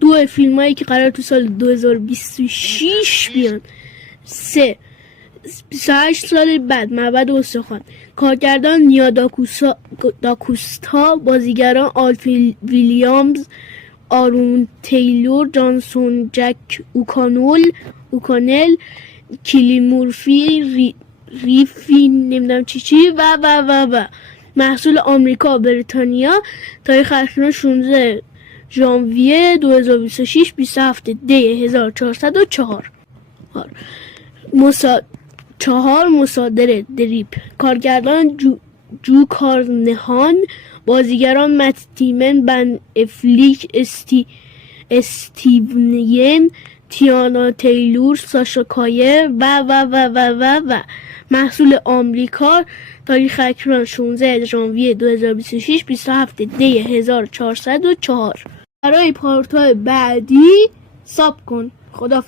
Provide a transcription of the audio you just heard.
دو فیلم هایی که قرار تو سال 2026 بیان. 28 سال بعد معبد استخوان. کارگردان نیا داکوستا. بازیگران آلفین ویلیامز، آرون تیلور جانسون، جک اوکانل، کیلی مورفی، ریفین نمیدونم چی و محصول آمریکا بریتانیا. تاریخ اکران 16 ژانویه 2026 27 دی 1404. مصادره دریپ. کارگردان جو کارنهان. بازیگران مت دیمن، بن افلیک، استیون تیانا تیلور، ساشا کایر و محصول آمریکا. تاریخ اکران 16 ژانویه 2026 27 دی 1404. برای پارت‌های بعدی ساب کن. خداحافظ.